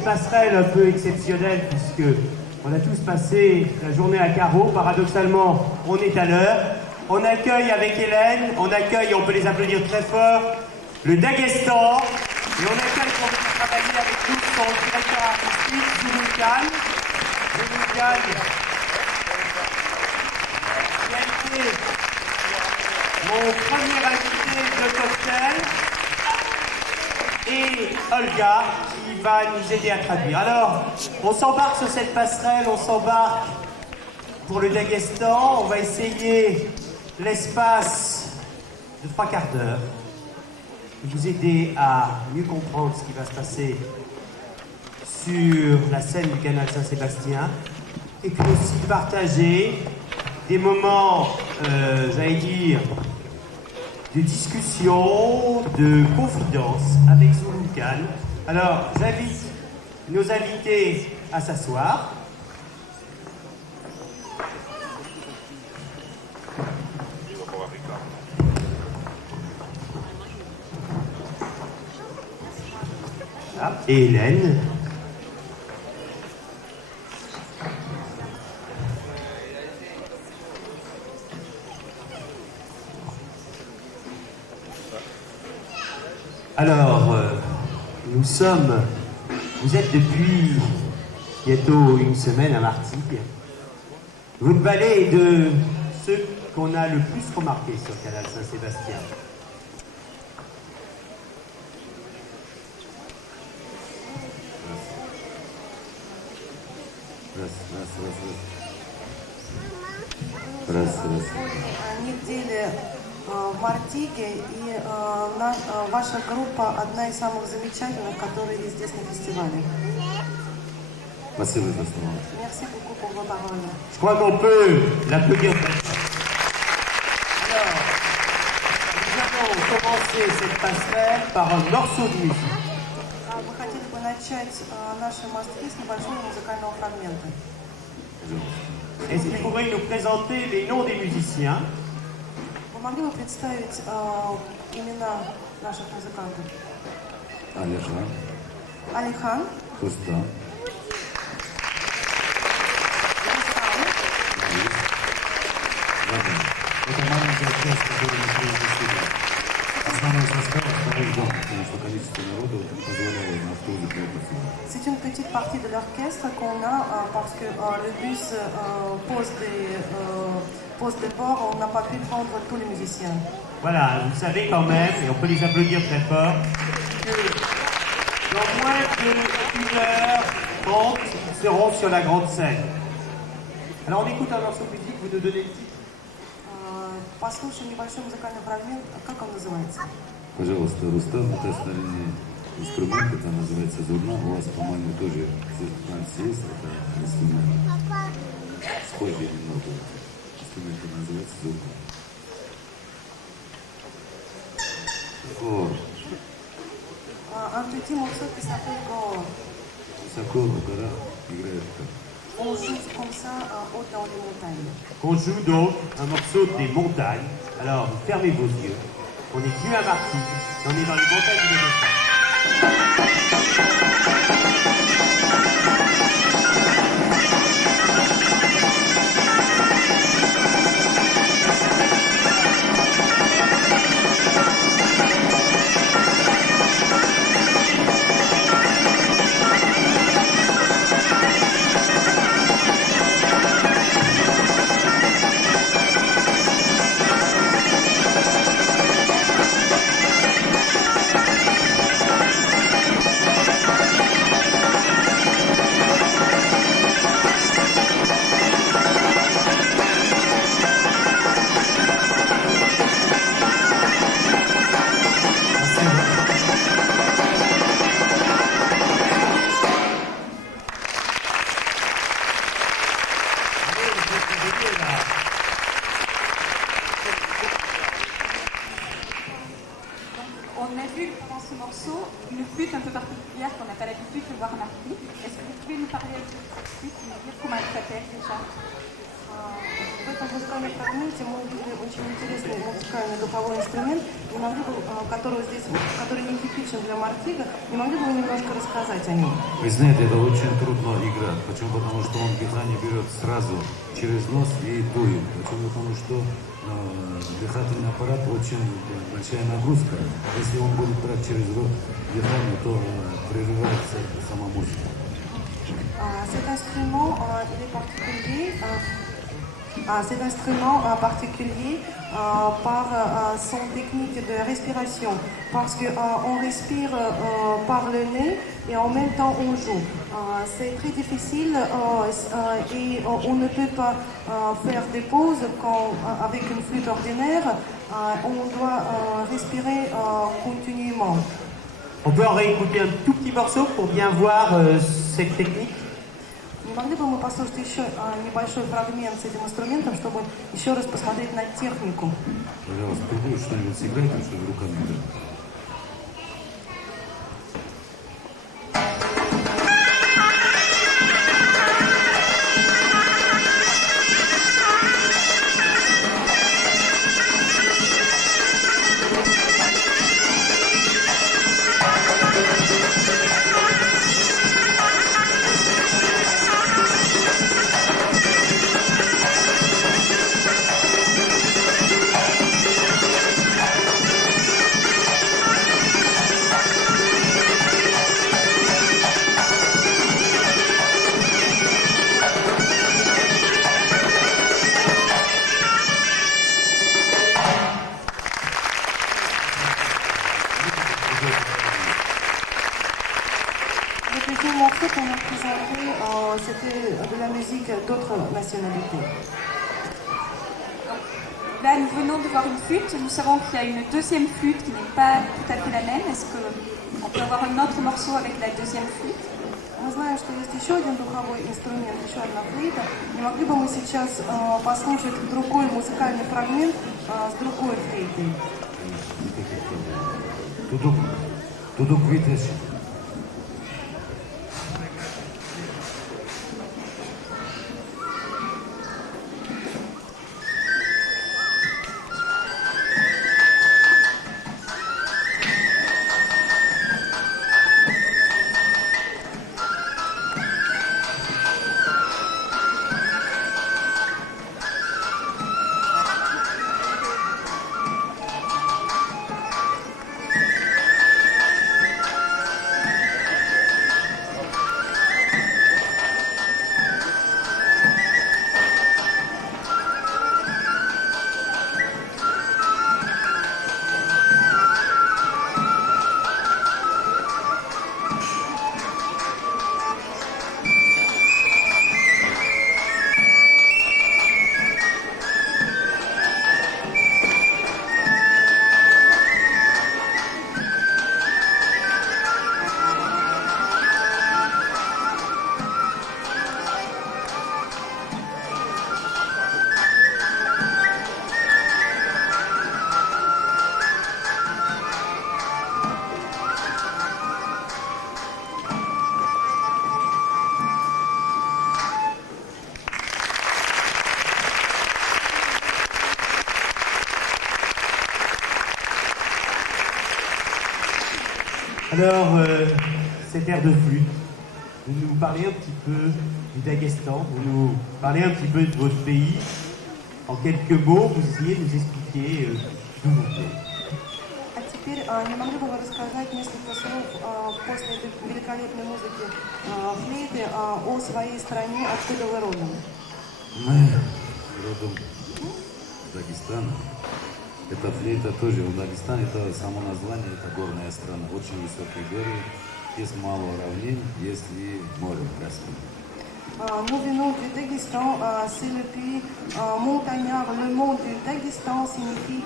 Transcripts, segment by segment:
cette passerelle un peu exceptionnelle puisque on a tous passé la journée à carreau. Paradoxalement, on est à l'heure. On accueille avec Hélène, on peut les applaudir très fort, le Daghestan. Et on accueille pour venir travailler avec nous son directeur artistique, Zulu Khan. Zulu Khan, qui a été mon premier invité de cocktail. Et Olga, qui va nous aider à traduire. Alors, on s'embarque sur cette passerelle, on s'embarque pour le Daghestan. On va essayer l'espace de 3 quarts d'heure de vous aider à mieux comprendre ce qui va se passer sur la scène du canal Saint-Sébastien et puis aussi partager des moments, j'allais dire, de discussion, de confidence avec Zulu Khan. Alors, j'invite nos invités à s'asseoir. Et Hélène. Alors, vous êtes depuis bientôt une semaine à Martigues. Votre ballet est de ceux qu'on a le plus remarqué sur le canal Saint-Sébastien. В Мартиге, и ваша группа одна из самых замечательных, которые есть здесь на фестивале. Merci beaucoup. Merci beaucoup pour vos paroles. Je crois qu'on peut l'applaudir. Alors, nous allons commencer cette passerelle par un morceau de musique. Мы хотели бы начать наши мостки с небольшого музыкального фрагмента. Est-ce que vous pourriez nous présenter les noms des musiciens? Вы могли бы представить имена наших музыкантов? Алихан, Алихан, Рустам, это маленькая часть, которую мы произнесли. Основной состав, второй дом, потому что количество народу не позволяло на автобусе проехать. C'est une petite partie de l'orchestre qu'on a parce que le bus pose des ports, on n'a pas pu prendre tous les musiciens. Voilà, vous savez quand même, et on peut les applaudir très fort, que dans moins d'1h30, ils seront sur la grande scène. Alors on écoute un morceau de musique, vous nous donnez le titre. Послушаем небольшой музыкальный фрагмент. Как он называется? Пожалуйста, Рустам, это старинный инструмент, это называется зурна. У вас, по-моему, тоже есть, это инструмент. Схожий немного. Инструмент называется зурна. Un petit morceau qui s'appelle Go. Высоко в горах играет так. On joue comme ça haut dans les montagnes. On joue donc un morceau des montagnes. Alors, vous fermez vos yeux. On est plus à Martigues, on est dans les montagnes du Daghestan. On a vu pendant ce morceau une flûte un peu particulière qu'on n'a pas l'habitude de voir marquée. Est-ce que vous pouvez nous parler un peu de cette flûte et nous dire comment elle s'appelle déjà? В этом в музыкальном фрагменте мы увидели очень интересный музыкальный духовой инструмент, который не типичен для Мартига. Не могли бы вы немножко рассказать о нем? Вы знаете, это очень трудно играть. Почему? Потому что он дыхание берет сразу через нос и дует. Почему? Потому что дыхательный аппарат очень большая нагрузка. Если он будет брать через рот дыхание, то прерывается сама музыка. Cet instrument, il est particulier. Cet instrument particulier par son technique de respiration, parce qu'on respire par le nez et en même temps on joue. C'est très difficile et on ne peut pas faire des pauses avec une flûte ordinaire. On doit respirer continuellement. On peut en réécouter un tout petit morceau pour bien voir cette technique. Не могли бы мы послушать еще небольшой фрагмент с этим инструментом, чтобы еще раз посмотреть на технику? Пожалуйста, пробуй что-нибудь сыграть, чтобы руками играть. Le deuxième morceau qu'on a présenté, c'était de la musique d'autres nationalités. Là, nous venons de voir une flûte. Nous savons qu'il y a une deuxième flûte qui n'est pas tout à fait la même. Est-ce qu'on peut avoir un autre morceau avec la deuxième flûte? Мы знаем, что есть еще один духовой инструмент, еще одна флейта. Не могли бы мы сейчас послушать другой музыкальный фрагмент с другой флейтой? Tudo Vitas. Alors, cet air de flûte, vous nous parlez un petit peu du Daghestan, vous nous parlez un petit peu de votre pays. En quelques mots, vous essayez de nous expliquer d'où vous venez. А теперь не могли бы вы рассказать несколько слов после этой великолепной музыки флейты о своей стране, откуда вы родом? Мы родом из Дагестана. Эта флейта тоже в Дагестане, это само название, это горная страна. Очень высокие горы, есть мало равнин, есть и море Каспий. Nous venons du Daghestan, c'est le pays montagnard. Le mot du Daghestan signifie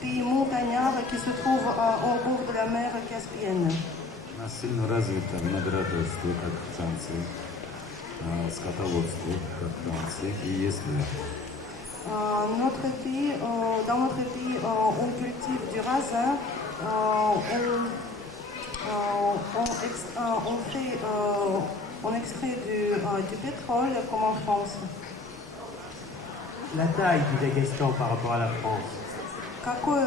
pays montagnard qui se trouve au bord de la mer Caspienne. У нас сильно развито виноградарство, как в Франции, скотоводство, как в Франции, и есть Dans notre pays, on cultive du raisin, on extrait du pétrole comme en France. la taille du Daghestan par rapport à la France? Какой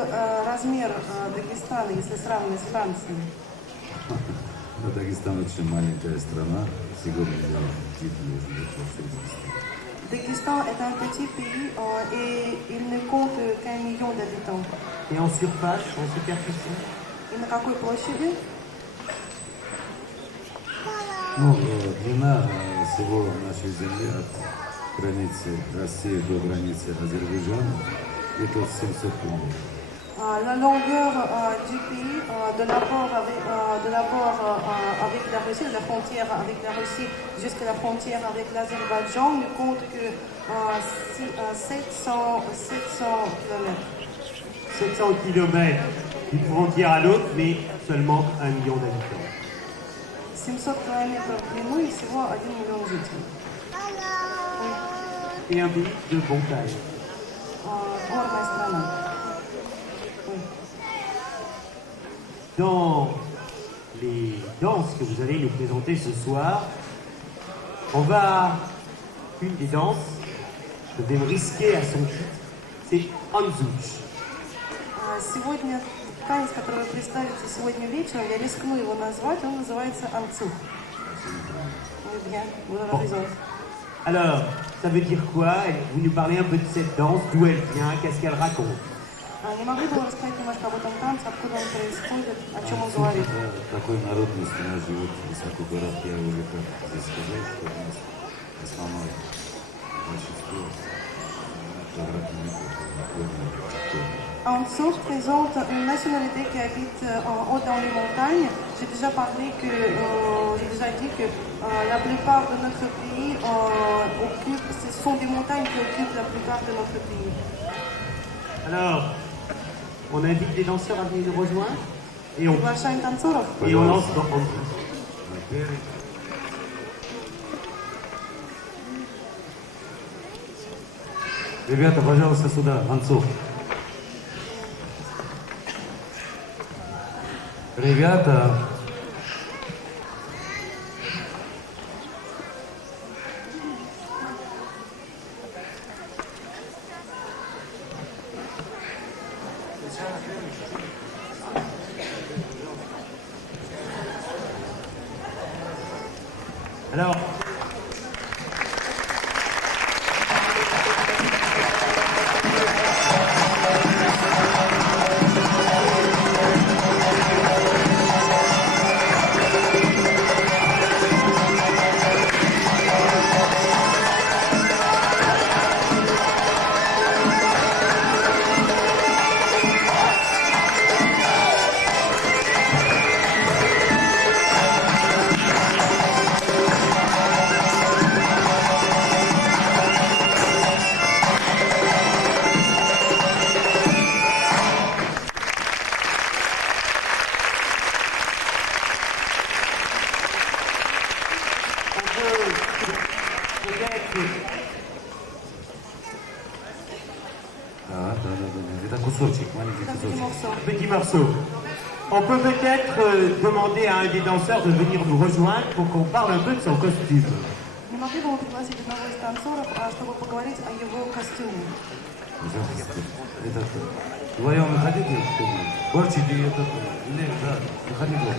размер Дагестана, если сравнивать с Францией? Но Дагестан очень маленькая страна, сегодня я титул живет во всем Дагестане. Daghestan est un petit pays et il ne compte qu'un million d'habitants. Et en surface, en superficie? И на какой площади? Ну, длина всего нашей земли от границы России до границы Азербайджана это 700 километров. La longueur du pays, de l'abord avec la Russie, de la frontière avec la Russie jusqu'à la frontière avec l'Azerbaïdjan, ne compte que 700 km. 700 km d'une frontière à l'autre, mais seulement 1 million d'habitants. 700 километров в длину и всего 1 миллион жителей. Et un pays de bonne taille. Горная страна. Dans les danses que vous allez nous présenter ce soir, une des danses, je vais me risquer à son titre, c'est Anzuch. Сегодня танец, который вы представите сегодня вечером, я рискну его назвать, он называется Анцух. Alors, ça veut dire quoi? Vous nous parlez un peu de cette danse, d'où elle vient, qu'est-ce qu'elle raconte? Не могли бы вы рассказать немножко об этом танце, откуда он происходит, о чем он говорит? Такой народность у нас живет высоко в горах. Я уже как здесь сказал, что у нас основное большинство Ansouk présente une nationalité qui habite en haut dans les montagnes. J'ai déjà dit que la plupart de notre pays ce sont des montagnes qui occupent la plupart de notre pays. Alors, on invite les danseurs à venir nous rejoindre et on lance dans Ansouk. Ребята, пожалуйста, сюда, Анцух. Ребята. Alors, Это кусочек, маленький кусочек. petit morceau. On peut peut-être demander à un des danseurs de venir nous rejoindre pour qu'on parle un peu de son costume. Не могли бы вы пригласить одного из танцоров, чтобы поговорить о его костюме? Вдвоем выходите, Борчик и этот, или, да, выходи дома.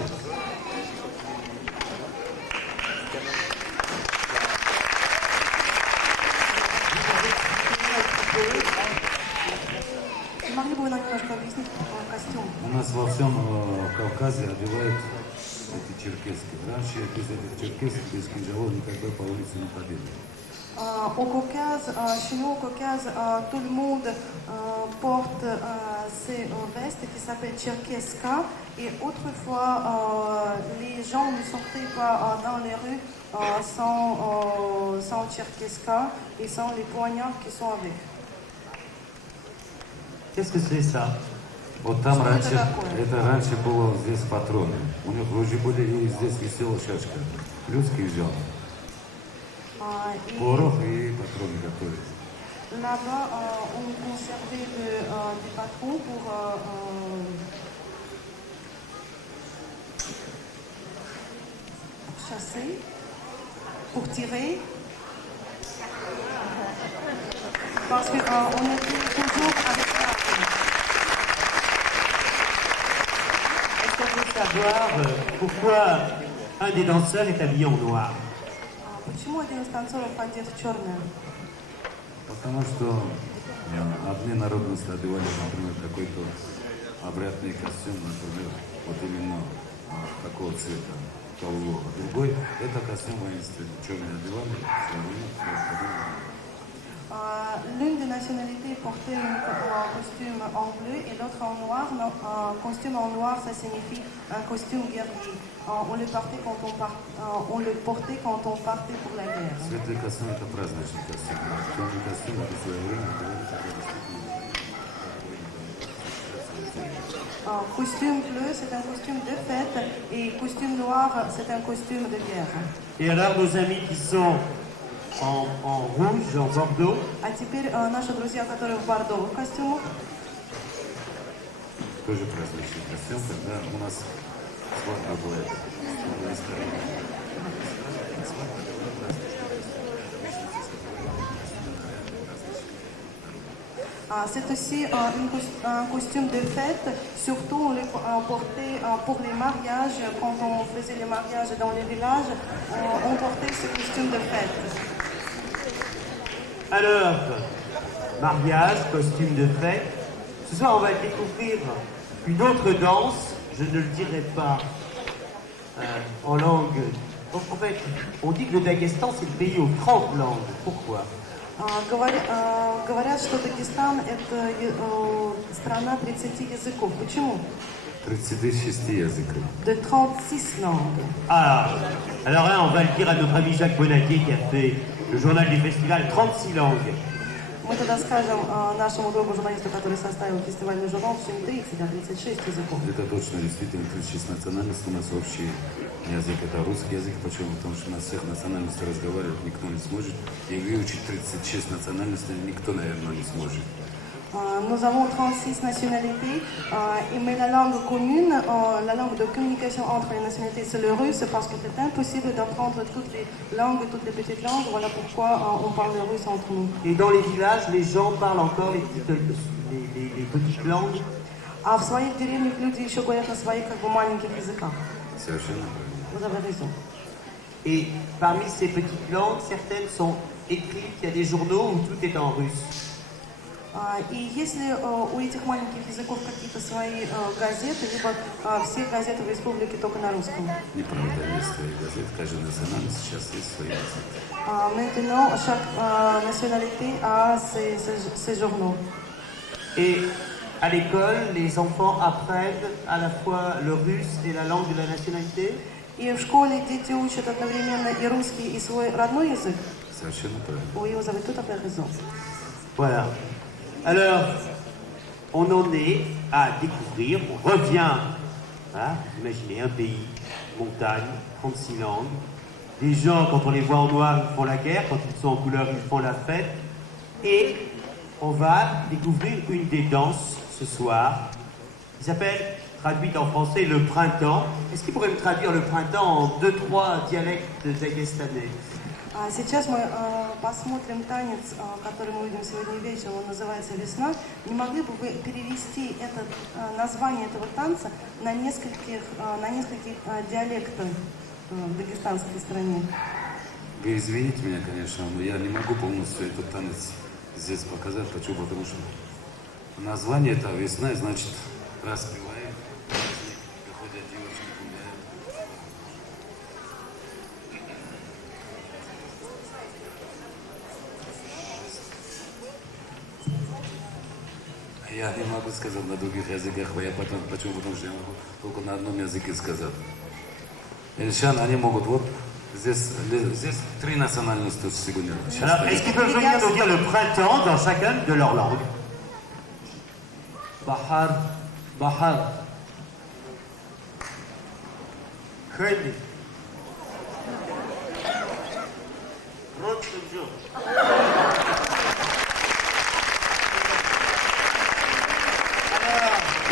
Не могли бы вы нам немножко объяснить костюм? У нас во всем Кавказе одевают эти черкески. Раньше без этих черкесок, без кинжалов никогда по улице не ходили. Au Caucase, chez nous au Caucase, tout le monde porte ces vestes qui s'appellent Tcherkeska. Et autrefois, les gens ne sortaient pas dans les rues sans Tcherkeska et sans les poignards qui sont avec. Qu'est-ce que c'est ça? Вот там Что раньше, это такое? это раньше было здесь патроны. У них вроде были и здесь висела шашка. Плюс кинжал. Порох и патроны готовят. Là-bas, on conservait des patrons pour chasser, pour tirer. parce qu'on était toujours avec ça. Est-ce qu'on peut savoir pourquoi un des danseurs est habillé en noir? Почему один из танцоров одет в черное? Потому что одни народности одевали, например, какой-то обрядный костюм, например, вот именно такого цвета, того, а другой, это костюм воинственный, черный одевали, L'une des nationalités portait un costume en bleu et l'autre en noir. Un costume en noir, ça signifie un costume guerrier. On le portait quand on partait pour la guerre. Светлый костюм это праздничный костюм, а черный костюм это в свое время одевали когда Costume bleu, c'est un costume de fête et costume noir, c'est un costume de guerre. Et alors nos amis qui sont en rouge, en bordeaux, А теперь наши друзья, которые в бордовых костюмах, тоже праздничный костюм, когда у нас свадьба бывает. c'est aussi un costume de fête. Surtout, on le portait pour les mariages. Quand on faisait les mariages dans les villages, on portait ce costume de fête. alors, mariage, costume de fête. Ce soir, on va découvrir une autre danse, je ne le dirai pas en langue. En fait, on dit que le Daghestan, c'est le pays aux 30 langues. Pourquoi? Говорят, что Дагестан – это страна 30 языков. Почему? 36 языков. De 36 langues. Alors là, on va le dire à notre ami Jacques Bonadier qui a fait le journal du festival, 36 langues. Мы тогда скажем нашему другу журналисту, который составил фестивальный журнал, что не 30, а 36 языков. Это точно, действительно, 36 национальностей. У нас общий язык – это русский язык. Почему? Потому что у нас всех национальностей разговаривать никто не сможет. И выучить 36 национальностей никто, наверное, не сможет. Nous avons 36 nationalités, mais la langue commune, la langue de communication entre les nationalités, c'est le russe, parce que c'est impossible d'apprendre toutes les langues, toutes les petites langues. Voilà pourquoi on parle le russe entre nous. Et dans les villages, les gens parlent encore les petites langues. А в своих деревнях люди еще говорят на своих как бы маленьких языках. Совершенно правильно. Vous avez raison. Et parmi ces petites langues, certaines sont écrites, il y a des journaux où tout est en russe. И если у этих маленьких языков какие-то свои газеты, либо все газеты в республике только на русском. Неправда, есть свои газеты. Каждая национальность сейчас есть свои газеты. Maintenant, chaque nationalité a ses journaux. Et à l'école, les enfants apprennent à la fois le russe et la langue de la nationalité. И в школе дети учат одновременно и русский, и свой родной язык. Совершенно правильно. Oui, vous avez tout à fait raison. Voilà. Alors, on en est à découvrir, on revient, hein, imaginez un pays, montagne, 36 langues, des gens, quand on les voit en noir, ils font la guerre, quand ils sont en couleur, ils font la fête, et on va découvrir une des danses ce soir, qui s'appelle, traduite en français, le printemps. Est-ce qu'il pourrait me traduire le printemps en 2-3 dialectes dagestanais? Сейчас мы посмотрим танец, который мы увидим сегодня вечером, он называется «Весна». Не могли бы вы перевести название этого танца на нескольких диалектах в дагестанской стране? Вы извините меня, конечно, но я не могу полностью этот танец здесь показать. Почему? Потому что название это «Весна», значит, распеваем, приходят девочки, гуляют. Я не могу сказать на других языках, почему? Потому что я могу только на одном языке сказать. Эльшан, они могут, вот здесь 3 национальности сегодня. Alors, est-ce qu'ils peuvent venir nous dire le printemps dans chacune de leurs langues? Bahar, Bahar. Khayli. Rotsujo.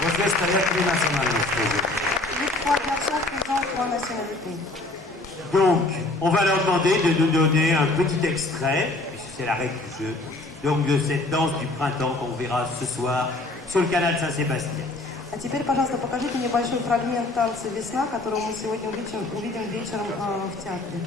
Вот здесь стоят 3 национальности. Les 3 garçons présentent 3 nationalités. Donc, on va leur demander de nous donner un petit extrait, puisque c'est la règle du jeu, donc de cette danse du printemps qu'on verra ce soir sur le canal Saint-Sébastien. А теперь, пожалуйста, покажите небольшой фрагмент танца «Весна», который мы сегодня увидим вечером в театре.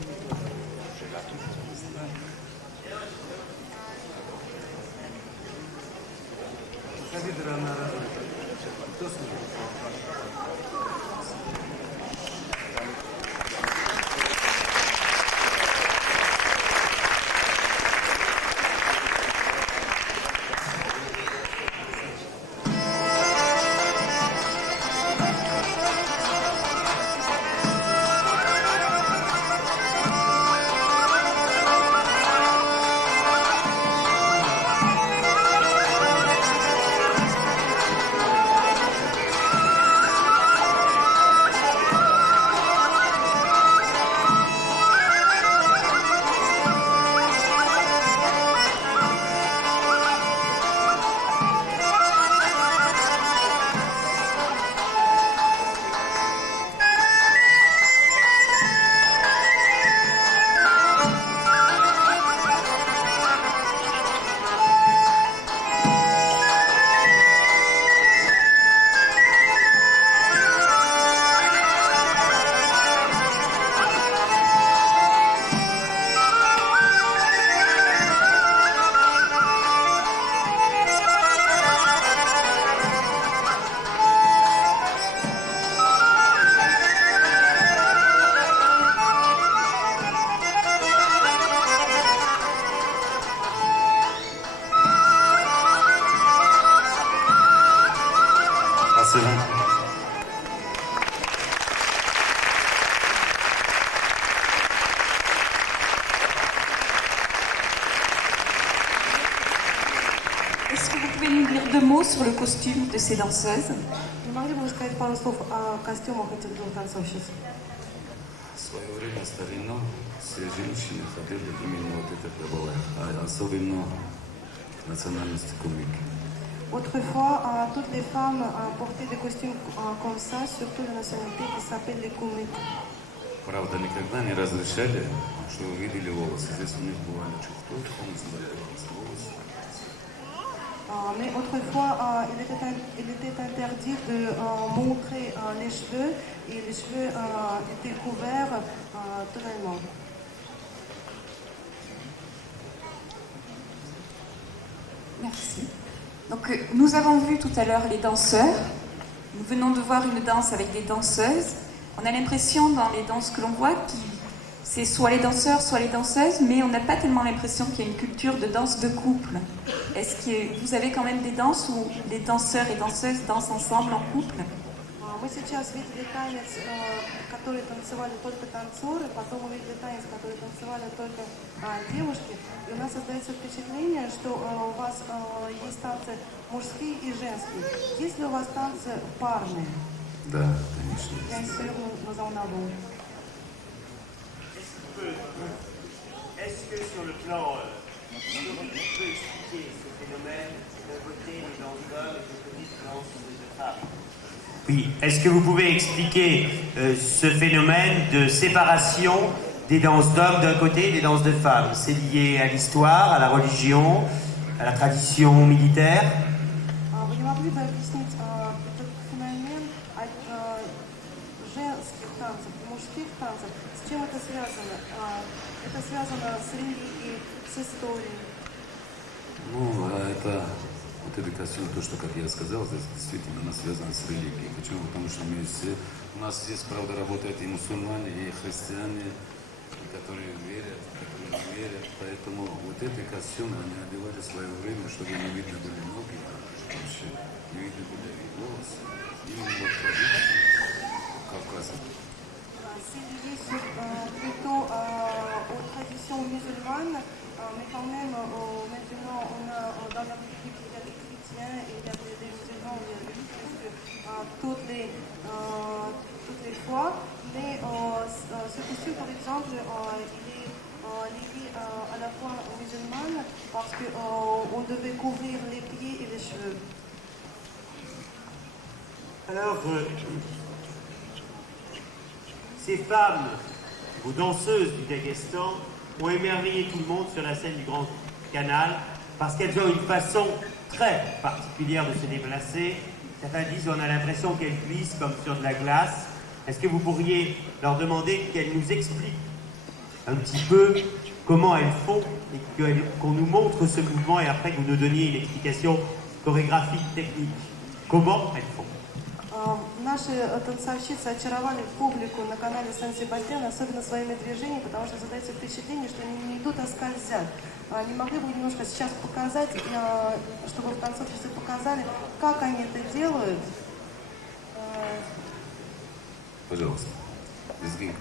Est-ce que vous pouvez nous dire deux mots sur le costume de ces danseuses? Не могли бы вы сказать пару слов о костюмах этих двух танцовщиц? В свое время старину все женщины ходили именно вот это было, особенно национальности кумыки. Autrefois, toutes les femmes portaient des costumes comme ça, surtout la nationalité qui s'appelle les koumik. Правда, никогда не разрешали, что вы видели волосы. Здесь у них бывали чухты, волосы. Mais autrefois, il était interdit de montrer les cheveux et les cheveux étaient couverts totalement. Merci. Donc nous avons vu tout à l'heure les danseurs. Nous venons de voir une danse avec des danseuses. On a l'impression dans les danses que l'on voit que c'est soit les danseurs, soit les danseuses, mais on n'a pas tellement l'impression qu'il y a une culture de danse de couple. Est-ce que vous avez quand même des danses où les danseurs et danseuses dansent ensemble en couple? Мы сейчас видели танец, который танцевали только танцоры, потом увидели танец, который танцевали только девушки. И у нас создается впечатление, что у вас есть танцы мужские и женские. Есть ли у вас танцы парные? Да, конечно. Bien sûr, nous en avons. Est-ce que sur le plan, on peut expliquer ce phénomène d'un côté des danses d'hommes et de l'autre côté des danses de femmes? Oui, est-ce que vous pouvez expliquer ce phénomène de séparation des danses d'hommes d'un côté et des danses de femmes? C'est lié à l'histoire, à la religion, à la tradition militaire? Вы не могли бы объяснить этот феномен женских танцев, мужских танцев? С чем это связано? Это связано с религией, с историей. Ну, это вот этот костюм, то, что, как я сказал, здесь действительно она связана с религией. Почему? Потому что у нас здесь, правда, работают и мусульмане, и христиане, которые верят, которые не верят. Поэтому вот эти костюмы они одевали в свое время, чтобы не видно были ноги, вообще не видно были волосы. Именно вот традиция Кавказа. C'est lié plutôt aux traditions musulmanes, mais quand même maintenant dans la République il y a des chrétiens et il y a des musulmans, il y a presque toutes les fois. Mais ce costume par exemple il est lié à la foi musulmane parce qu'on devait couvrir les pieds et les cheveux. Alors, ces femmes, vos danseuses du Daghestan, ont émerveillé tout le monde sur la scène du Grand Canal parce qu'elles ont une façon très particulière de se déplacer. Certains disent qu'on a l'impression qu'elles glissent comme sur de la glace. Est-ce que vous pourriez leur demander qu'elles nous expliquent un petit peu comment elles font et qu'on nous montre ce mouvement et après que vous nous donniez une explication chorégraphique, technique. Comment elles font? Наши танцовщицы очаровали публику на канале Сан-Себастьян, особенно своими движениями, потому что создается впечатление, что они не идут, а скользят. Не могли бы немножко сейчас показать, чтобы танцовщицы показали, как они это делают? Пожалуйста. Лезгинка.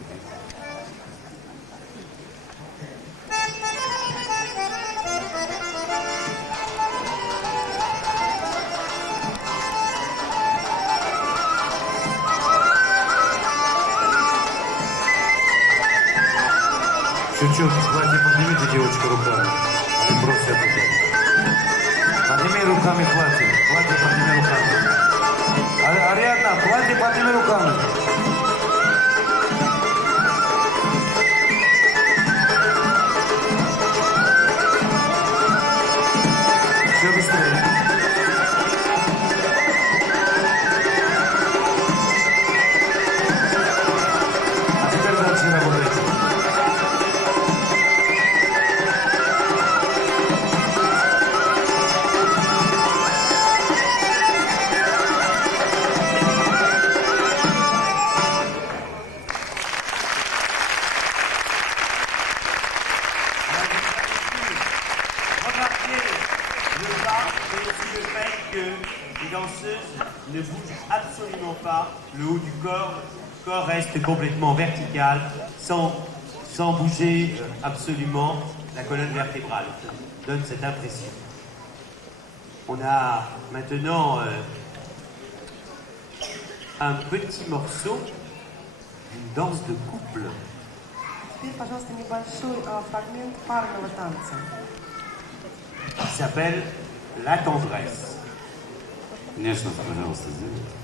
Чуть-чуть платье поднимите, девочка, руками. Они просят это. Подними руками платье. Платье подними руками. Ариадна, платье подними руками. Все быстрее. А теперь дальше работайте. Remarquez le pas et aussi le fait que les danseuses ne bougent absolument pas le haut du corps. Le corps reste complètement vertical, sans bouger absolument la colonne vertébrale. Ça donne cette impression. On a maintenant un petit morceau d'une danse de couple. Теперь, пожалуйста, небольшой фрагмент парного танца. Qui s'appelle La Tendresse. Конечно, пожалуйста, сделайте.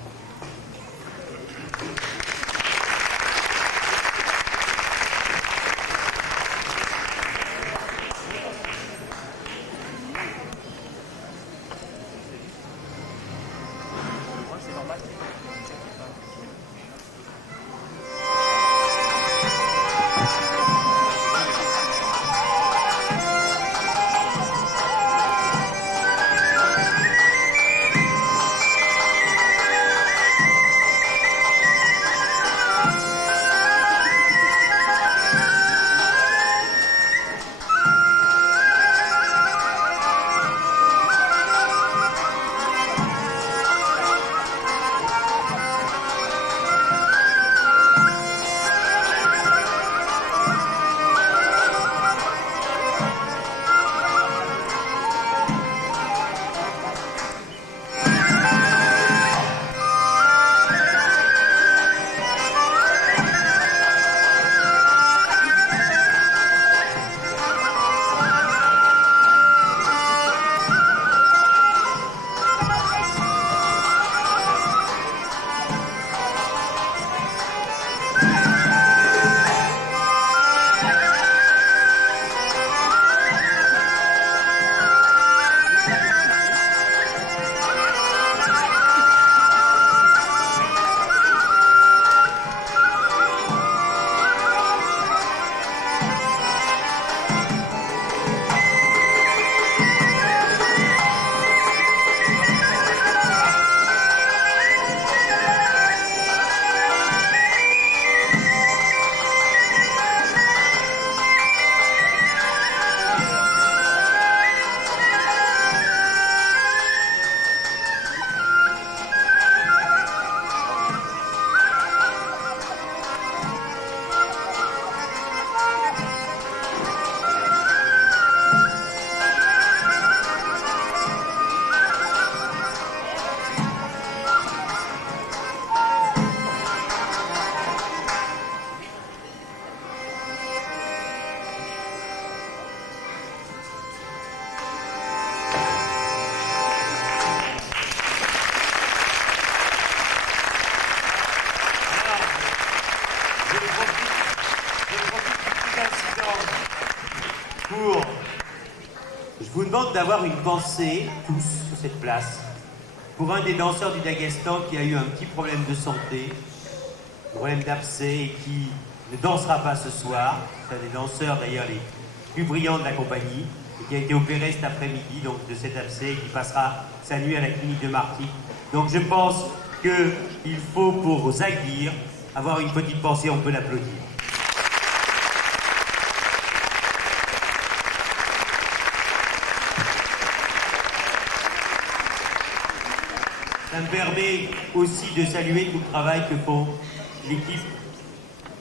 d'avoir une pensée, tous, sur cette place, pour un des danseurs du Daghestan qui a eu un petit problème de santé, problème d'abcès, et qui ne dansera pas ce soir. C'est un des danseurs d'ailleurs les plus brillants de la compagnie, et qui a été opéré cet après-midi donc de cet abcès, et qui passera sa nuit à la clinique de Martigues. Donc je pense qu'il faut pour Zaghir avoir une petite pensée, on peut l'applaudir. Ça me permet aussi de saluer tout le travail que font l'équipe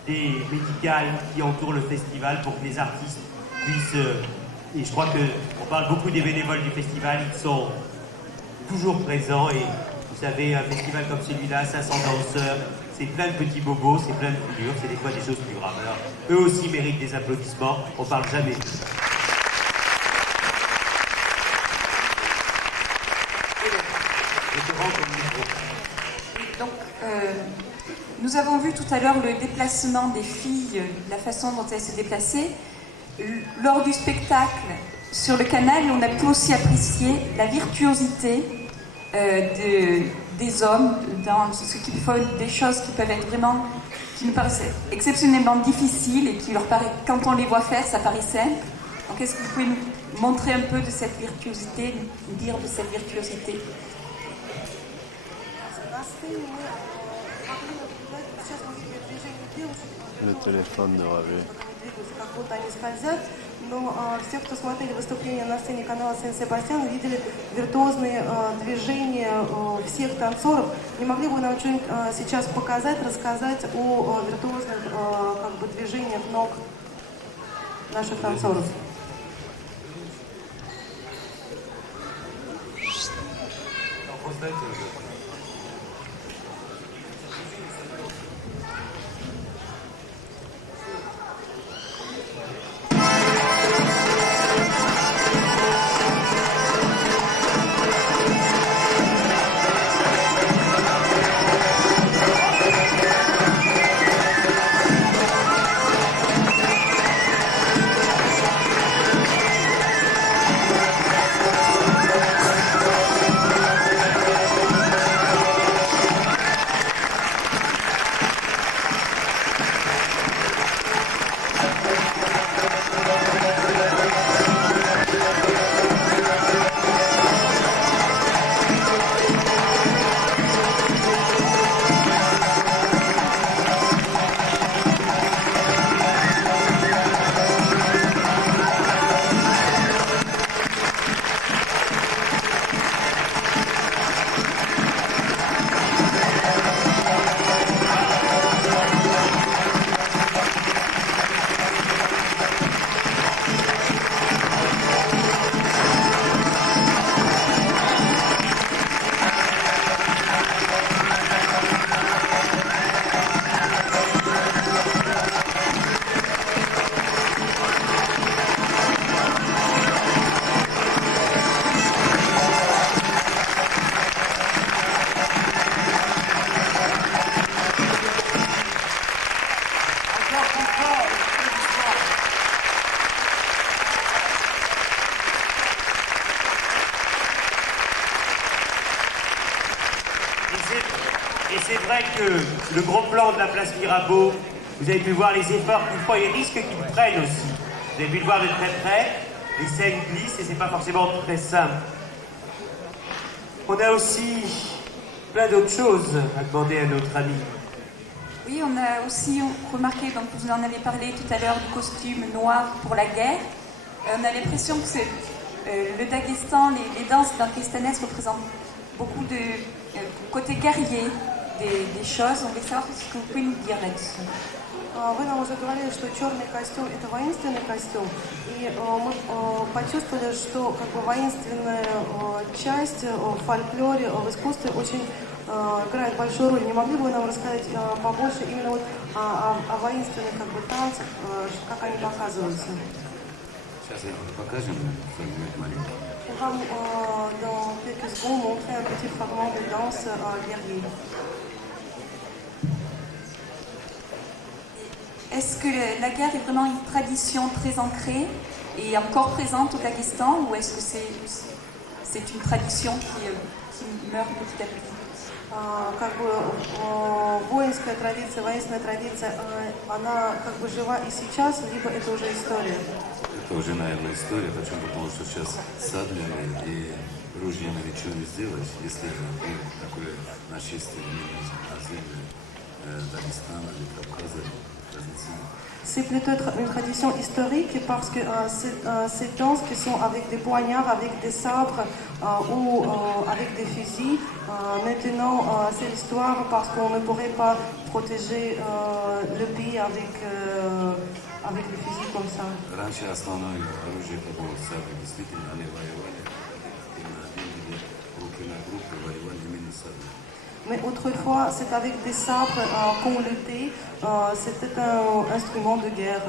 des médicales qui entourent le festival pour que les artistes puissent... et je crois qu'on parle beaucoup des bénévoles du festival, ils sont toujours présents et vous savez, un festival comme celui-là, 500 danseurs, c'est plein de petits bobos, c'est plein de figures, c'est des fois des choses plus graves. Alors, eux aussi méritent des applaudissements, on parle jamais d'eux. Donc, nous avons vu tout à l'heure le déplacement des filles, la façon dont elles se déplaçaient. Lors du spectacle sur le canal, on a pu aussi apprécier la virtuosité des hommes dans ce qu'ils font, des choses qui peuvent être vraiment, qui nous paraissent exceptionnellement difficiles et qui leur paraît, quand on les voit faire, ça paraît simple. Donc, est-ce que vous pouvez nous montrer un peu de cette virtuosité, nous dire de cette virtuosité? Le téléphone de Ravi. Как будто они скользят, но все, кто смотрели выступление на сцене канала Сен-Себастьян, видели виртуозные движения всех танцоров. Не могли бы нам что-нибудь сейчас показать, рассказать о виртуозных движениях ног наших танцоров? Et c'est vrai que le gros plan de la place Mirabeau, vous avez pu voir les efforts qu'ils font et les risques qu'ils prennent aussi. Vous avez pu le voir de très près, les scènes glissent et c'est pas forcément très simple. On a aussi plein d'autres choses à demander à notre ami. Oui, on a aussi remarqué, donc vous en avez parlé tout à l'heure, du costume noir pour la guerre. On a l'impression que le Daghestan, les danses daghestanaise représentent beaucoup de côté guerrier des choses. On veut savoir ce que vous pouvez nous dire là-dessus. Вы нам уже говорили, что черный костюм – это воинственный костюм, и мы почувствовали, что воинственная часть в фольклоре, в искусстве очень играет большую роль. Не могли бы вы нам рассказать побольше именно о воинственных танцах, как они показываются? Сейчас я покажем, что-нибудь маленькое. On va dans quelques secondes montrer un petit fragment de danse guerrier. Est-ce que la guerre est vraiment une tradition très ancrée est encore présente au Daghestan ou est-ce que c'est une tradition qui meurt petit à petit? Как бы воинская традиция, воинственная традиция, она как бы жива и сейчас, либо это уже история? Это уже, наверное, история. Почему? Потому что сейчас саблями и ружьями ничего не сделать, если будет такое нашествие на землю Дагестана или Кавказа. Разницы нет. C'est plutôt une tradition historique parce que ces danses qui sont avec des poignards, avec des sabres ou avec des fusils, maintenant c'est l'histoire parce qu'on ne pourrait pas protéger le pays avec les fusils comme ça. Раньше основное оружие это было сабли. Действительно, они воевали и на деньги, руки на группы воевали именно сабли. Mais autrefois, c'est avec des sabres qu'on luttait, c'était un instrument de guerre.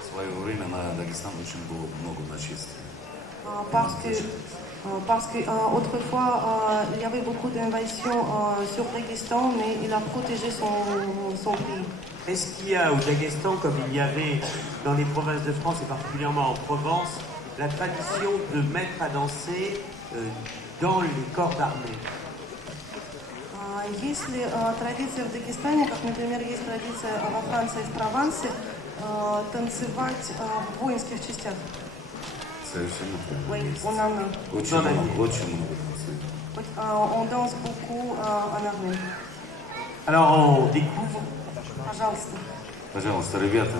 В свое время на Дагестан очень было много нашествий. Parce que autrefois, il y avait beaucoup d'invasions sur le Daghestan, mais il a protégé son pays. Est-ce qu'il y a au Daghestan, comme il y avait dans les provinces de France et particulièrement en Provence, la tradition de mettre à danser dans les corps d'armée? Есть ли традиция в Дагестане, как, например, есть традиция во Франции, в Провансе, танцевать в воинских частях? Совершенно Oui, правильно. on en a. Очень много танцует. On danse beaucoup en armée. Alors on découvre. Пожалуйста. Пожалуйста, ребята.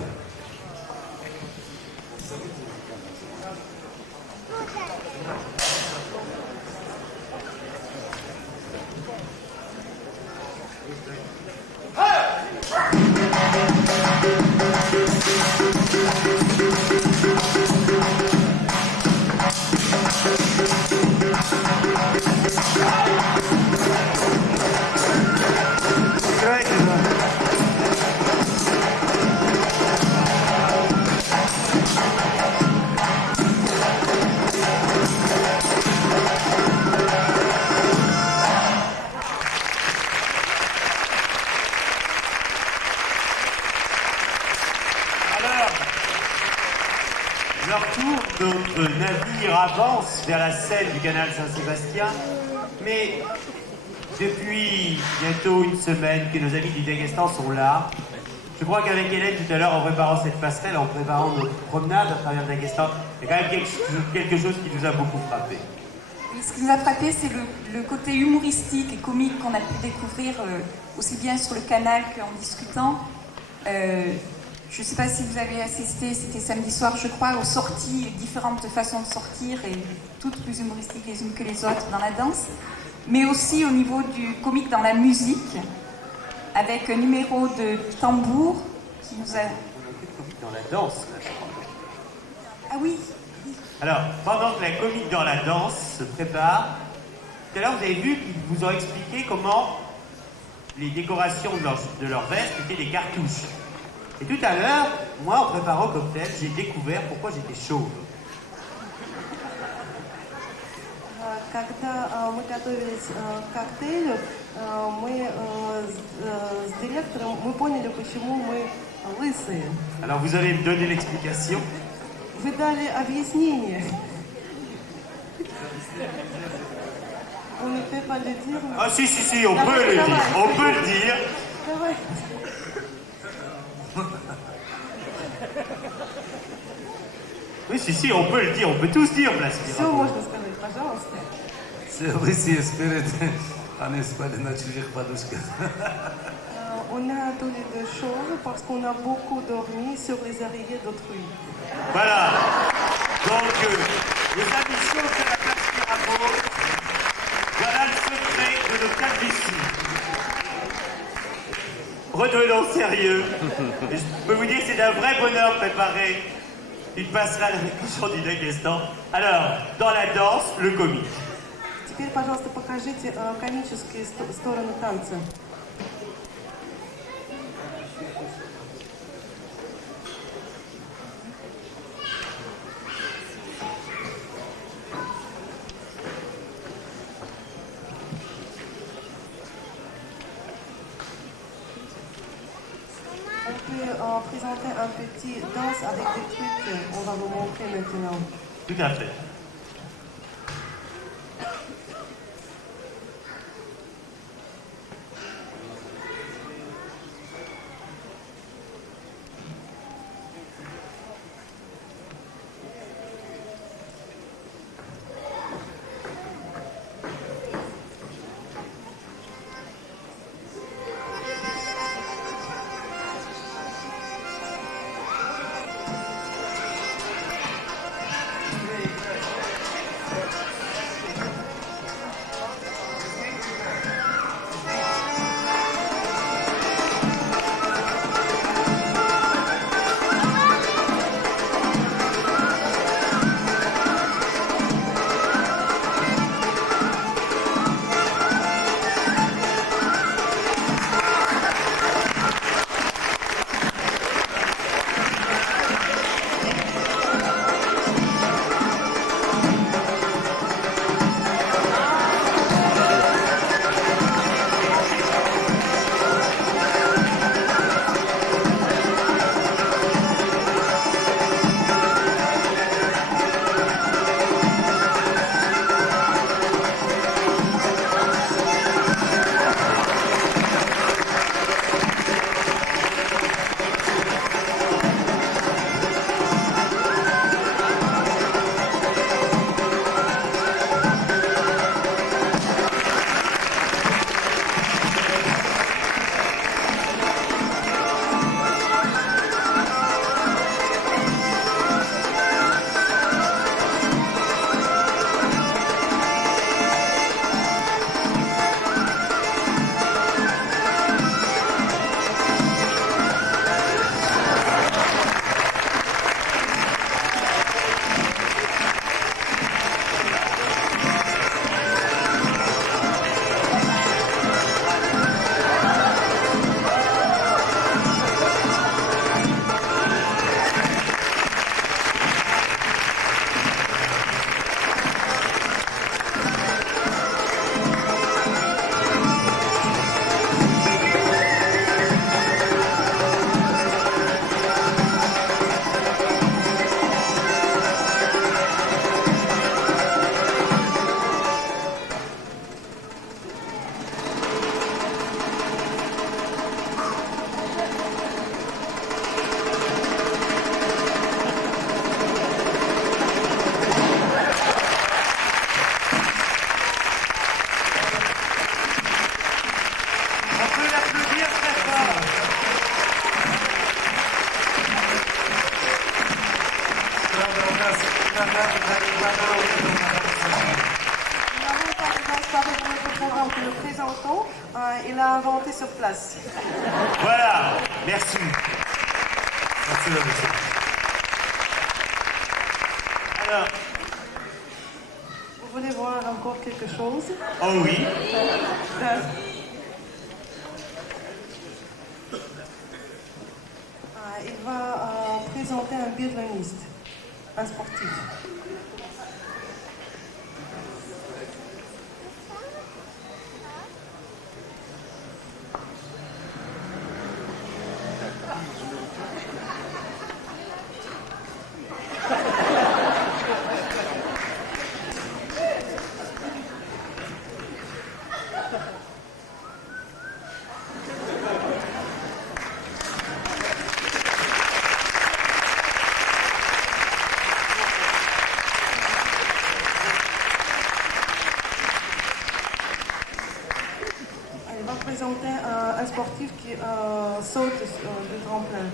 Leur tour, notre navire avance vers la Seine du canal Saint-Sébastien, mais depuis bientôt une semaine que nos amis du Daghestan sont là, je crois qu'avec Hélène tout à l'heure, en préparant cette passerelle, en préparant notre promenade à travers le Daghestan, il y a quand même quelque chose qui nous a beaucoup frappé. Oui, ce qui nous a frappé, c'est le côté humoristique et comique qu'on a pu découvrir aussi bien sur le canal qu'en discutant. Je ne sais pas si vous avez assisté, c'était samedi soir, je crois, aux sorties, différentes façons de sortir, et toutes plus humoristiques les unes que les autres dans la danse, mais aussi au niveau du comique dans la musique, avec un numéro de tambour qui nous a... Dans la danse, là, je crois. Ah oui. Alors, pendant que la comique dans la danse se prépare, tout à l'heure vous avez vu qu'ils vous ont expliqué comment les décorations de leur veste étaient des cartouches. Et tout à l'heure, moi, en préparant le cocktail, j'ai découvert pourquoi j'étais chauve. Когда мы готовились к коктейлю, мы с директором поняли, почему мы лысые. Alors vous allez me donner l'explication. Вы дали объяснение. On ne peut pas le dire. Ah si, on peut le dire. On peut le dire. Давай. Oui, si, on peut le dire. On peut tous dire, Blasphème. Все можно сказать, пожалуйста. Все лысые спереди, они спали на чужих подушках. On a tous les deux choses parce qu'on a beaucoup dormi sur les oreillers d'autrui. Voilà. Donc, les amis chauves de la place Mirabeau, voilà le secret de nos calvities. Redevenons sérieux. Et je peux vous dire que c'est d'un vrai bonheur de préparer une passerelle avec les gens du Daghestan. Alors, dans la danse, le comique. Теперь, пожалуйста, покажите комические стороны танца. On peut présenter un petit danse avec des trucs. On va vous montrer maintenant. Tout à fait. que nous présentons, il a inventé sur place. Voilà, merci. Merci, monsieur. Alors, Vous voulez voir encore quelque chose? oh oui, Il va présenter un biathloniste, un sportif. Il va présenter un sportif qui saute du tremplin.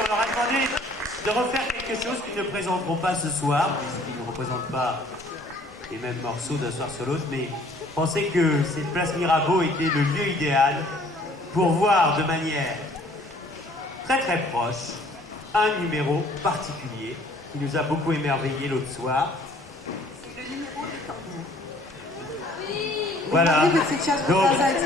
on leur a demandé de refaire quelque chose qu'ils ne présenteront pas ce soir, puisqu'ils ne représentent pas les mêmes morceaux d'un soir sur l'autre, mais pensez que cette place Mirabeau était le lieu idéal pour voir de manière très très proche un numéro particulier qui nous a beaucoup émerveillé l'autre soir. C'est le numéro de tambour. Voilà. Вы могли бы сейчас Donc, показать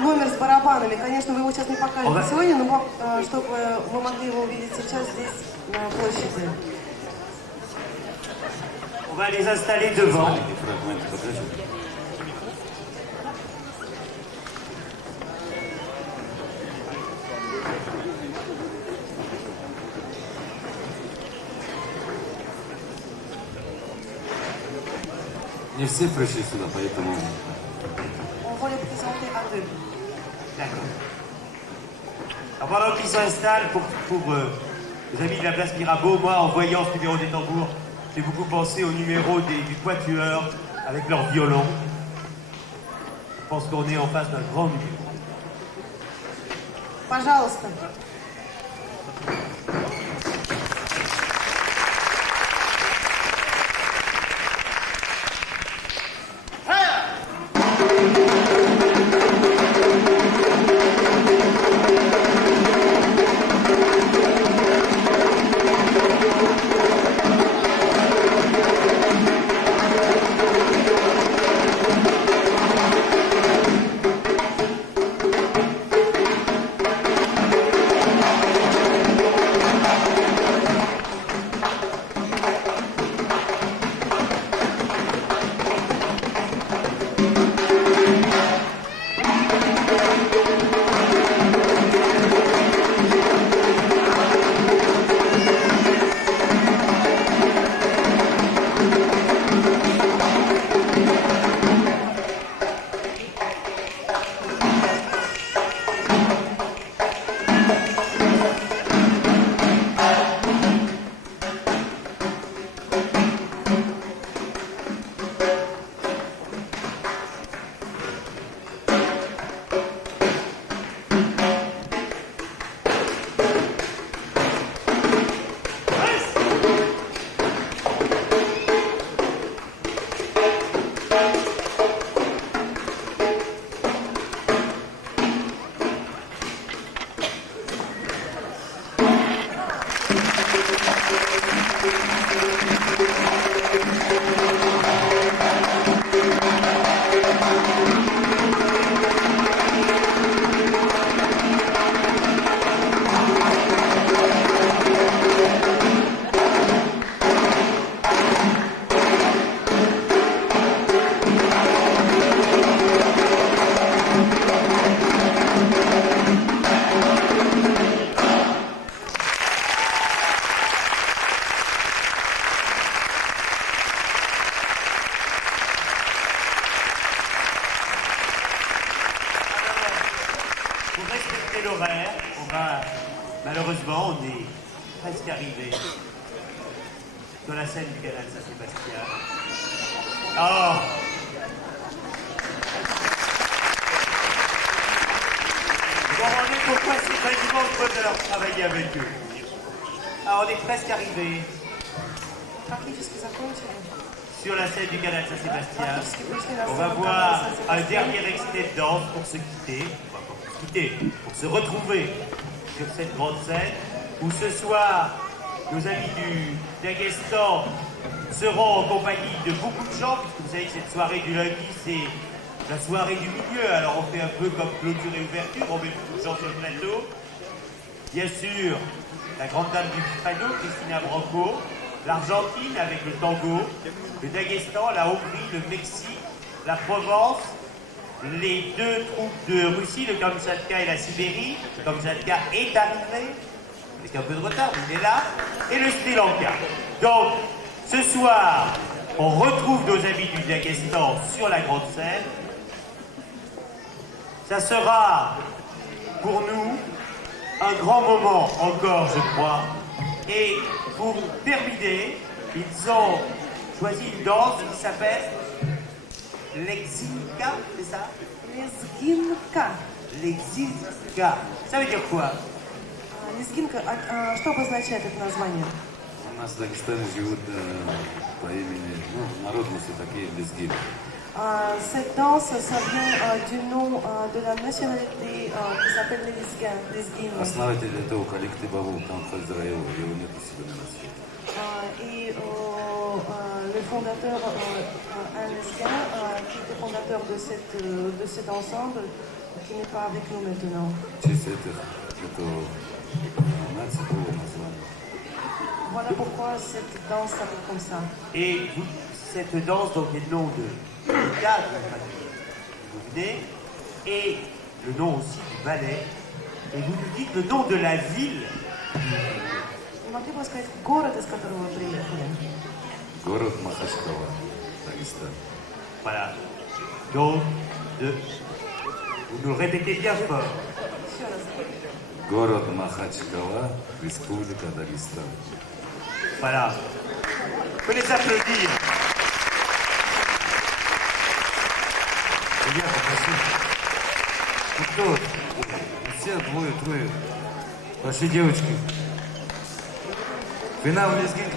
номер с барабанами? Конечно, вы его сейчас не покажете Ага. сегодня, но чтобы вы могли его увидеть сейчас здесь, на площади. on va les installer devant. Маленький фрагмент покажу. Не все пришли сюда, поэтому On va les présenter à deux. D'accord. Alors pendant qu'ils s'installent pour les amis de la place Mirabeau, moi en voyant ce numéro des tambours, j'ai beaucoup pensé au numéro du quatuor avec leur violon. Je pense qu'on est en face d'un grand numéro. Пожалуйста. Pour respecter l'horaire, on va, malheureusement, on est presque arrivé sur la scène du canal Saint-Sébastien. Oh! Vous comprenez pourquoi c'est pas du monde bonheur de travailler avec eux. Ah, on est presque arrivé Практически закончили. sur la scène du canal Saint-Sébastien. Практически пришли на On va сцену voir канала un Сан-Себастьян. dernier extrait de danse pour se quitter. Enfin, pour se quitter, pour se retrouver sur cette grande scène où ce soir, nos amis du Daghestan seront en compagnie de beaucoup de gens, puisque vous savez que cette soirée du lundi, c'est la soirée du milieu. Alors on fait un peu comme clôture et ouverture, on met beaucoup de gens sur le plateau. Bien sûr, la grande dame du fado, Christina Branco, l'Argentine avec le tango, le Daghestan, la Hongrie, le Mexique, la Provence, les deux troupes de Russie, le Kamchatka et la Sibérie. Le Kamchatka est arrivé, avec un peu de retard, mais il est là, et le Sri Lanka. Donc, ce soir, on retrouve nos amis du Daghestan sur la grande scène. Ça sera, pour nous, un grand moment encore, je crois. Et pour terminer, ils ont choisi une danse qui s'appelle l'exilka, c'est ça? Лезгинка. L'exilka. Ça veut dire quoi? лезгинка, что обозначает это название? У нас в Дагестане живут по имени, народности такие лезгины. Cette danse, ça vient du nom de la nationalité qui s'appelle les Lezgines. Основатель этого коллектива был там Фальзраева, его нет сегодня на свете. Et le fondateur, un Lezgin, qui était fondateur de cet ensemble, qui n'est pas avec nous maintenant. В честь этого нации было название. Voilà pourquoi cette danse s'appelle comme ça. Et cette danse donc est le nom de cadre vous venez, et le nom aussi du ballet. Et vous nous dites le nom de la ville. Не могли бы сказать город, из которого вы приехали? Город Махачкала, Дагестан. Voilà. Donc, vous nous le répétez bien fort. Еще раз. Город Махачкала, Республика Дагестан. Voilà. On peut les applaudir. Ребята, пошли. Ну кто? Все двое. Пошли, девочки. Финал лезгинки.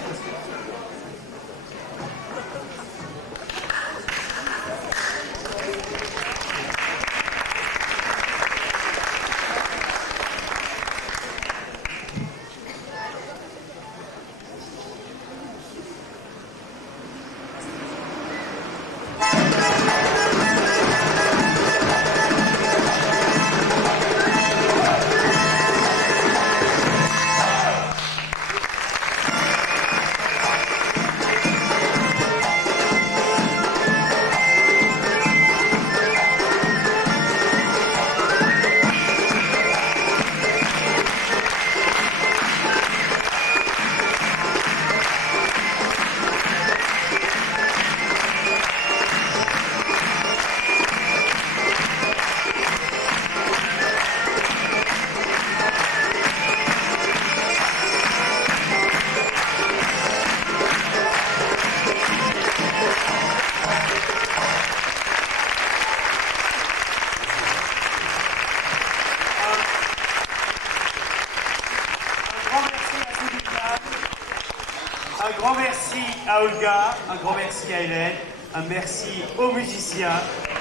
Un grand merci à Olga, un grand merci à Hélène, un merci aux musiciens,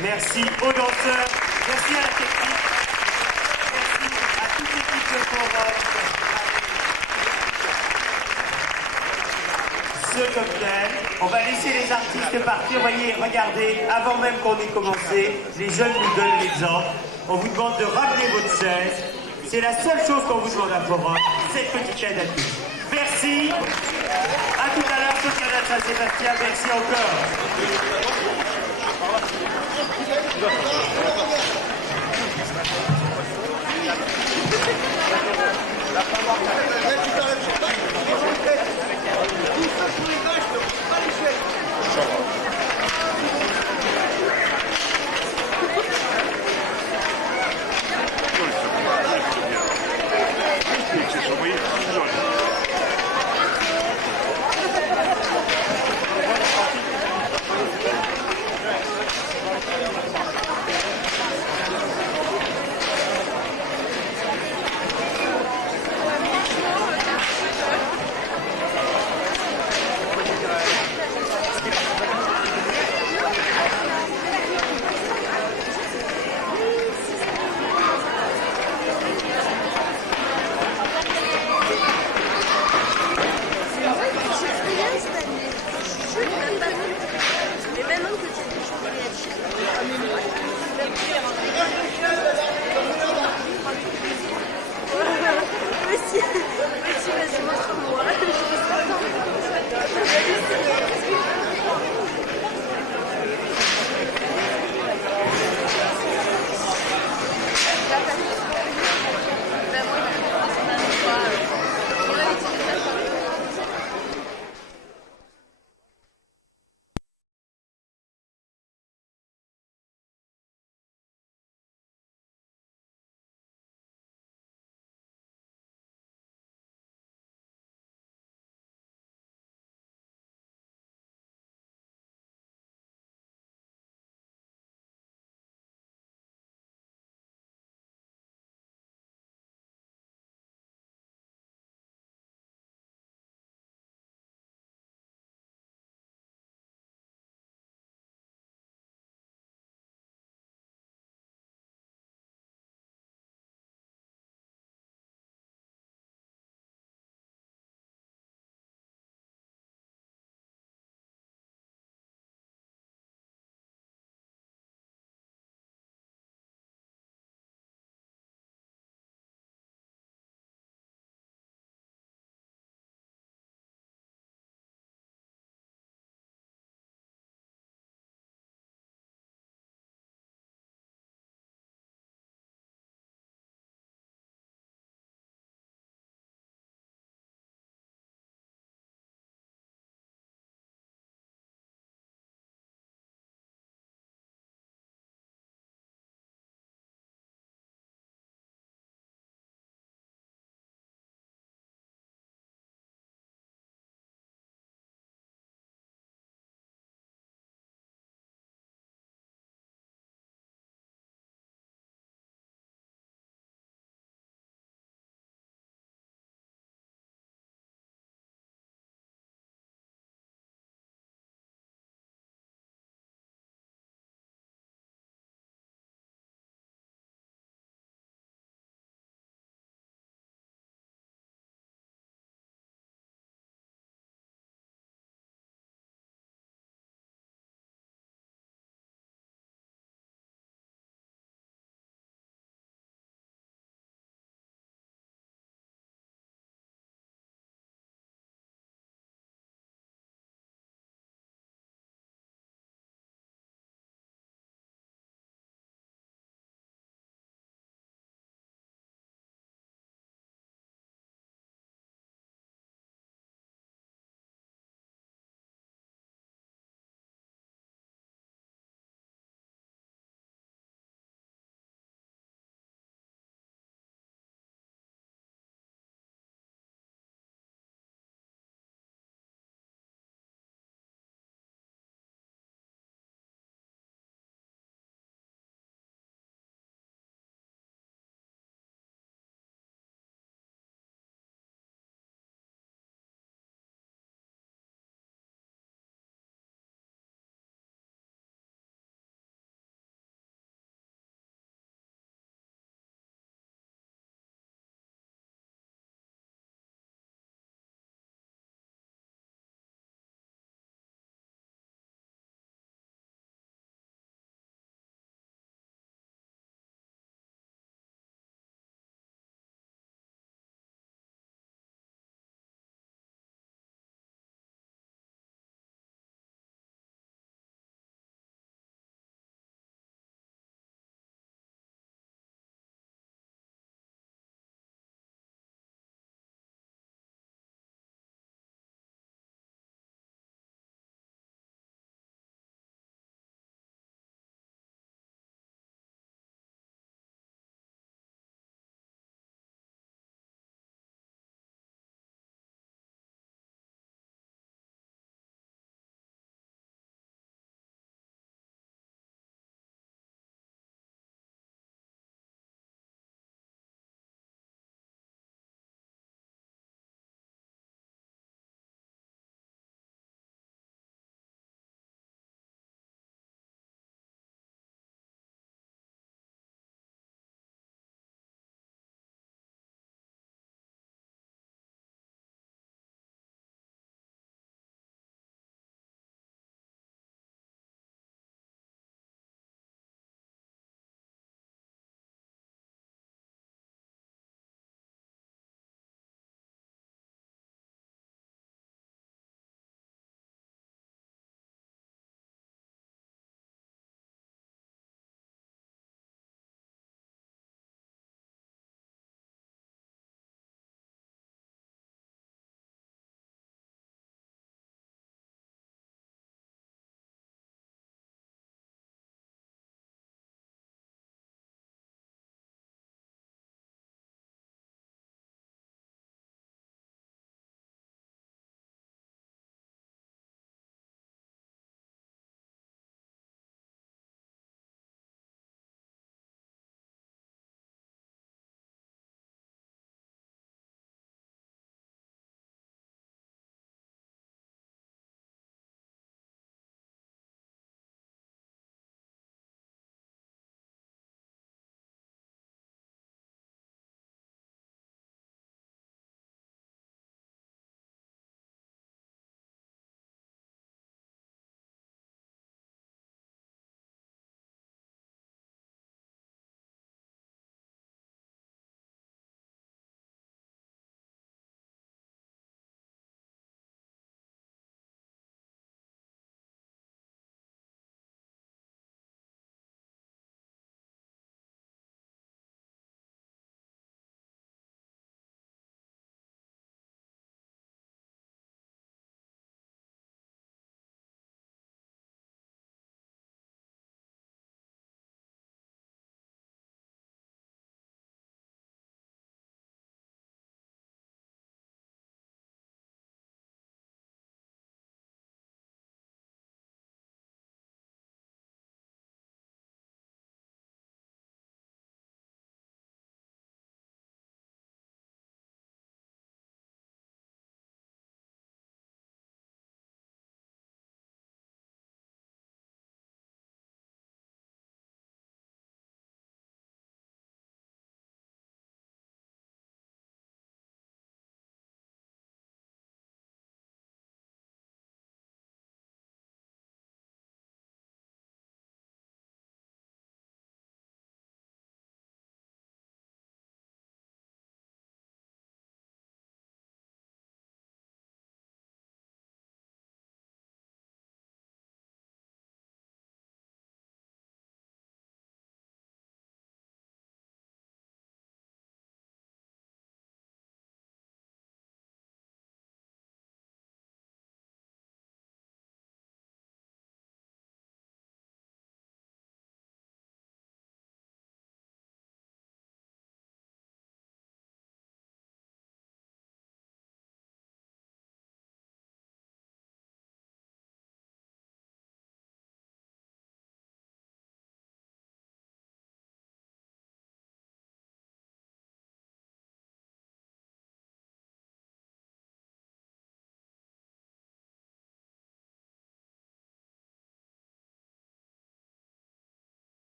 merci aux danseurs, merci à la technique, merci à toute l'équipe de Forum. Ce cocktail, on va laisser les artistes partir. Voyez, regardez, avant même qu'on ait commencé, les jeunes nous donnent l'exemple. On vous demande de ramener votre chaise. C'est la seule chose qu'on vous demande à Forum, cette petite aide à tous. Merci. À tout à l'heure sur Canal Saint-Sébastien. Merci encore.